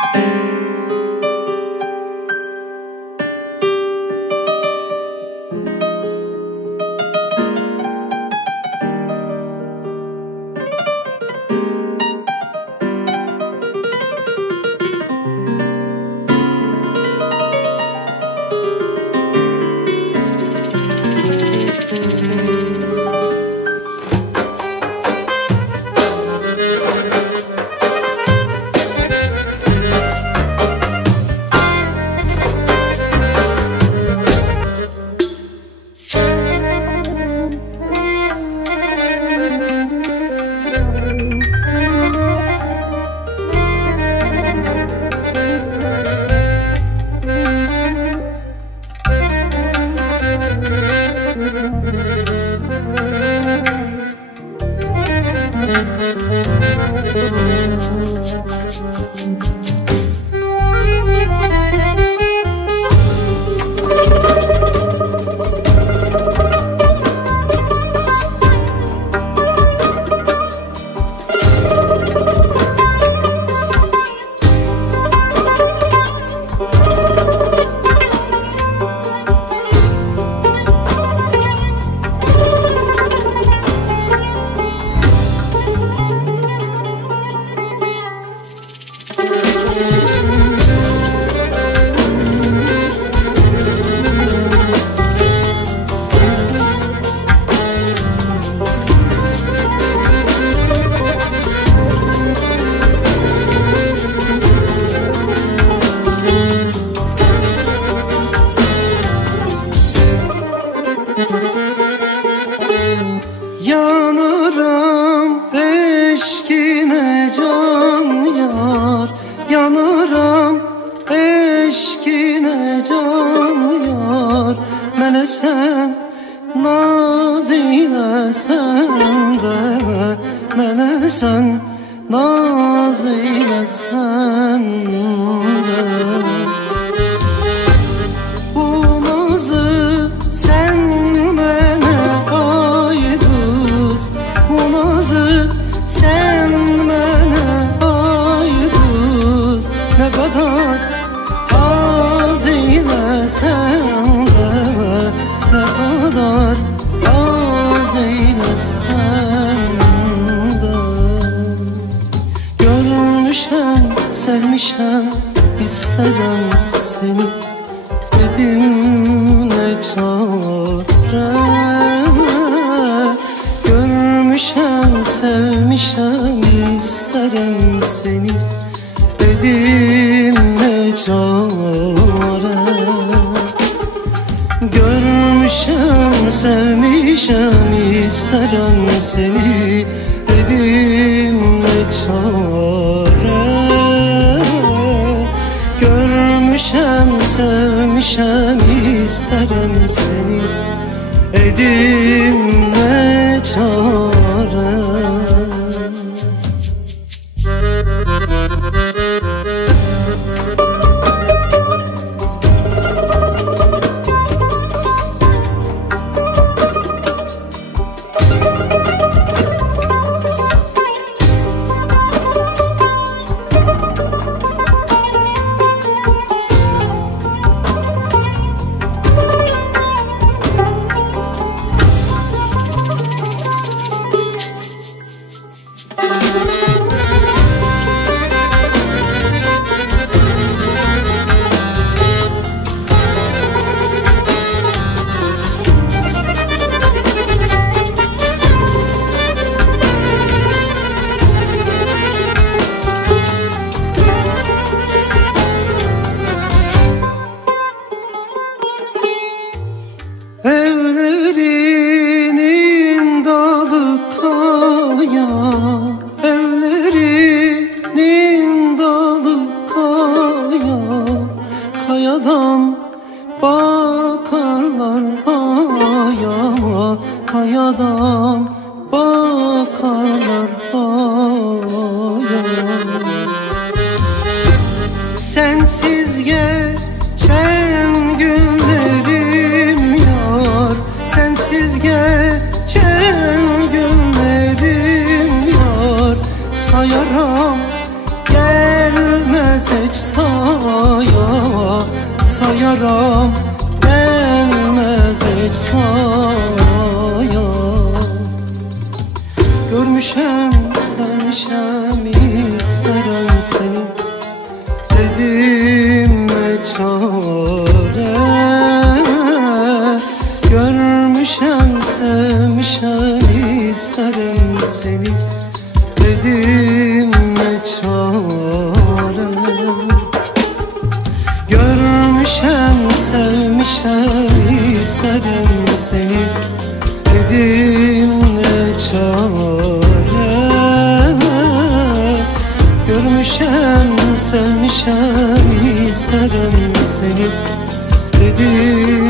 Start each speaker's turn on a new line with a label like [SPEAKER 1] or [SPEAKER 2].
[SPEAKER 1] Thank you. just sen Naz ile sen deme Mene sen Naz ile sen sen kadar az eyle sende. Görmüşem, sevmişem, istedem seni. sevmişem isterim seni. Edim ne çare? Görmüşem sevmişem isterim seni. Edim ne çare? Kaya evlerinin kaya. Kayadan bakarlar ayama Kayadan bakarlar hiç saya Sayaram gelmez hiç saya Görmüşem sevmişem isterim seni. Dedim ne çare. Görmüşem sevmişem isterim seni. Dedim sevmişem isterim seni. Dedim ne çare Görmüşem sevmişem isterim seni. Dedim